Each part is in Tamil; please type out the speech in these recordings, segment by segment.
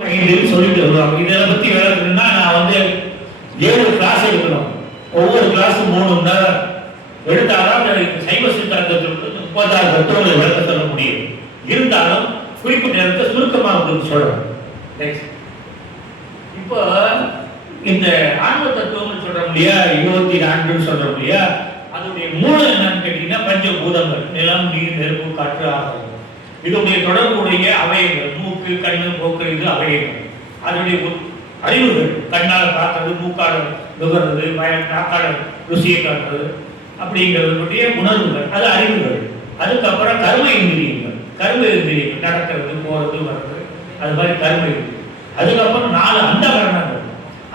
சொல்லிட்டு வருவாங்க. இதை பத்தி விளக்கணும்னா நான் 7 கிளாஸ் எடுக்கணும். ஒவ்வொரு கிளாஸும் 3 மணி நேரம் எடுத்தாலும் சைவ சித்தாந்தத்திற்கு 36 தத்துவங்களை விளக்க சொல்ல முடியும். இருந்தாலும் குறிப்பிட்ட நேரத்தை சுருக்கமாக உங்களுக்கு சொல்றேன். இப்போ இந்த ஆன்ம தத்துவம் சொல்றோம் இல்லையா, 24 சொல்றோம் இல்லையா, அதனுடைய மூலம் என்னன்னு கேட்டீங்கன்னா பஞ்சபூதங்கள், நிலம், நீர், நெருப்பு, காற்று, ஆகாயம். இதனுடைய தொடர்புடைய அவயங்கள், மூக்கு, கண்ணு, மூக்கு, இது அவயங்கள். அதனுடைய அறிவுகள், கண்ணால் பார்க்கறது, மூக்கால் நுகர்றது, நாக்கால் ருசியை காட்டுறது, அப்படிங்கிறதுடைய உணர்வுகள், அது அறிவுகள். அதுக்கப்புறம் கர்ம இந்திரியங்கள், நடக்கிறது, போறது, வர்றது, அது மாதிரி கர்ம இந்திரியம். அதுக்கப்புறம் 4 அந்த கரணங்கள்.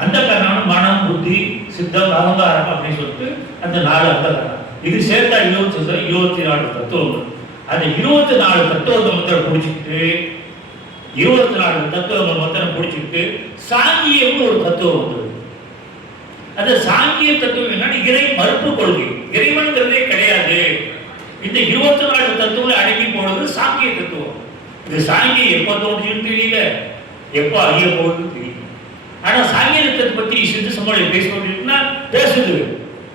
அந்த கரணம் மனம், புத்தி, சித்தம், அகங்காரம் அப்படின்னு சொல்லிட்டு அந்த 4 அந்த கரணம். இது சேர்த்தா 24 தத்துவங்கள். அந்த 24 தத்துவங்கள் மொத்தம் பிடிச்சிட்டு 24 தத்துவங்கள் மொத்தம் பிடிச்சிட்டு சாங்கியம்னு ஒரு தத்துவம் வந்தது. அந்த சாங்கிய தத்துவம் என்னன்னா இறை மறுப்பு கொள்கை, இறைவன்கிறதே கிடையாது. இந்த 24 தத்துவங்களை அடங்கி போனது சாங்கிய தத்துவம். இது சாங்கியம் எப்போ தோன்றுன்னு தெரியல, எப்போ அழிய போகுதுன்னு தெரியல. ஆனா சாங்கியத்தை பத்தி சிந்து சமூகம் பேசிக்கொண்டிருக்குன்னா பேசுது,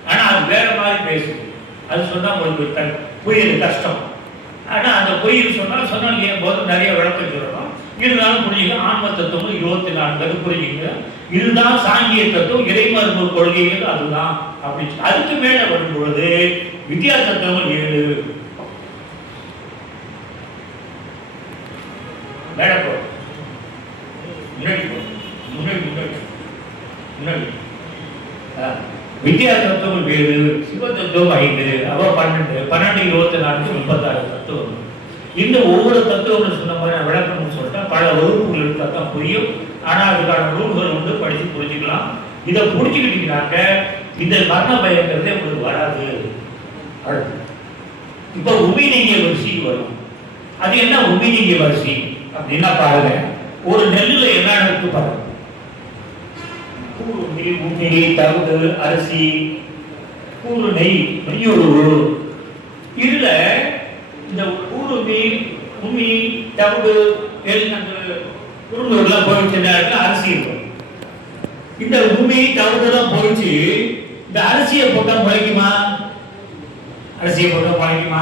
ஆனா அது வேற மாதிரி பேசுது. அது சொன்னா உங்களுக்கு புரியுது கஷ்டம். ஆனா அந்த பொய்ன்னு சொன்னால் ஏன் போது நிறைய விளக்கம் சொல்லணும். இருந்தாலும் புரியுங்க, ஆன்ம தத்துவம் 24 புரியுங்க. இதுதான் சாங்கிய தத்துவம், இறைமறுப்பு கொள்கைகள் அதுதான் அப்படி. அதுக்கு மேல வரும்பொழுது வித்யா தத்துவம் 7 மேல போ, முன்னாடி போ, முன்னாடி வித்யா தத்துவம் 7, சிவ தத்துவம் 5, அவ 12, 24, 36 தத்துவம். இந்த ஒவ்வொரு தத்துவங்கள் சொன்ன மாதிரி விளக்கம்னு சொல்லிட்டா பல வகுப்புகள் இருந்தா தான் புரியும். ஆனா அதுக்கான நூல்கள் படிச்சு புரிஞ்சுக்கலாம். இதை புரிஞ்சுக்கிட்டீங்கன்னாக்க இந்த மரண பயங்கிறதே உங்களுக்கு வராது. இப்ப உமிநீங்க வரிசை வரும். அது என்ன உமிநீங்க வரிசை அப்படின்னா பாருங்க, ஒரு நெல்லுல என்ன இருக்கு பாருங்க, உமி, தவிடு, அரிசி, கூறு, நெய், நெய்யுருவு. இதுல இந்த ஊருமி, உமி, தவிடு, உருண்டெல்லாம் போயிடுச்சு, அரிசி இருக்கும். இந்த உமி தவிடுலாம் போயிடுச்சு, இந்த அரிசியை போட்டா முளைக்குமா? அரிசியை போட்டா முளைக்குமா?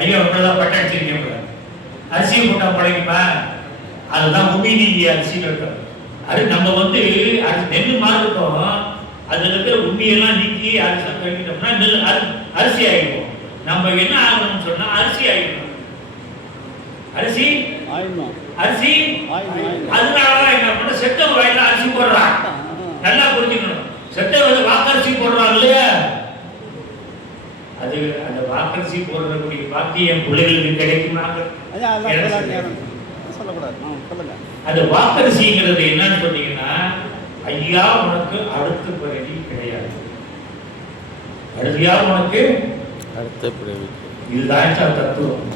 ஐயோ அப்படிதான் பட்டடிச்சிருக்கேன். அரிசியை போட்டா முளைக்குமா? அதுதான் உமி நீங்கி அரிசியில் இருக்கும். அது நம்ம அது நெல் மாதிரி இருக்கும். அதுல இருக்கிற உண்மையெல்லாம் நீக்கி அரிசி கழிக்கிட்டோம்னா நெல் அரிசி ஆகிடும். நம்ம என்ன ஆகணும்னு சொன்னா அரிசி ஆகிடும். அரிசி அரிசி அதனாலதான் என்ன பண்ண, செத்த வயல அரிசி போடுறான். நல்லா புரிஞ்சுக்கணும், செத்த வயல வாக்கரிசி போடுறான் இல்லையா, அது அந்த வாக்கரிசி போடுறக்கூடிய பாக்கியம் பிள்ளைகளுக்கு கிடைக்கும்னாங்க. அந்த வாக்கரிசிங்கிறது என்னன்னு சொன்னீங்கன்னா, ஐயா உனக்கு அடுத்த பிறவி கிடையாது, ஐயா உனக்கு அடுத்த பிறவி. இதுதான் தத்துவம்.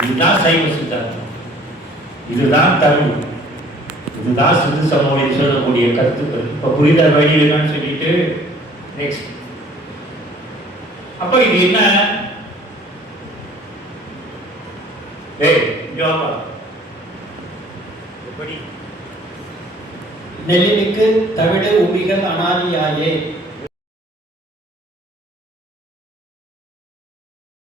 இதுதான் சைவ சித்தாந்தம், இதுதான் தமிழ், இதுதான் சிந்து சமூகம் சொல்லக்கூடிய கருத்துக்கள். இப்ப புரித வழியிலான்னு சொல்லிட்டு நெக்ஸ்ட். அப்ப இது என்ன, நெல்லினுக்கு தவிடு உமிகள் அனாதியாயே